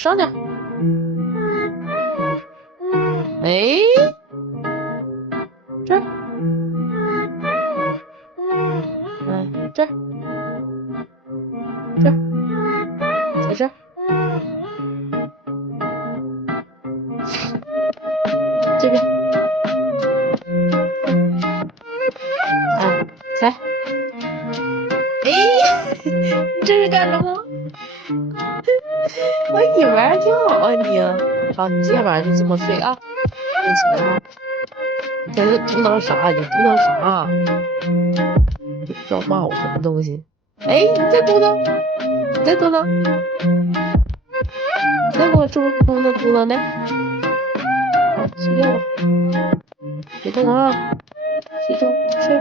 上去。哎，这儿，这儿，这儿，在这儿，这边，踩。哎，你这是干什么？我以为还挺好啊你。好，你今天晚上就这么睡啊，别起来啊。你在这嘟囔啥？你嘟囔啥？你不知道骂我什么东西？哎，你再嘟囔，你再嘟囔，你再给我猪咕咚的嘟囔呢？好，睡觉吧，别动啊，睡觉睡。